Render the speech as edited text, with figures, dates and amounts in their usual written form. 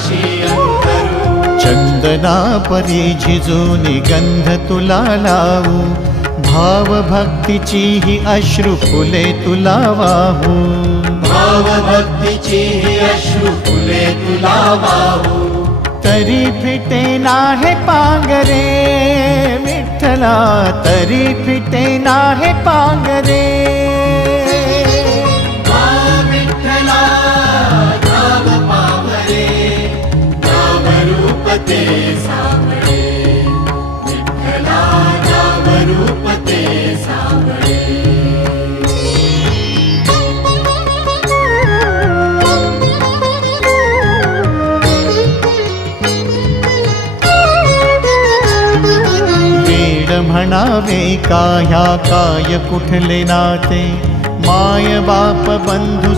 पाशी अंतरू। चंदना परी झिजूनी गंध तुला लावू, भाव भक्तीची ही अश्रु फुले तुला वाहू। भाव भक्तीची ही अश्रु फुले तुला वाहू। तरी फिटे नाहे पांगरे विठ्ठला, तरी फिटे नाहे पांगरे। विठ्ठला नाम पावरे, नाम रूप ते सावळे। विठ्ठला नाम रूप ते सावळे। म्हणावे का ह्या काय कुठले नाते, माय बाप बंधू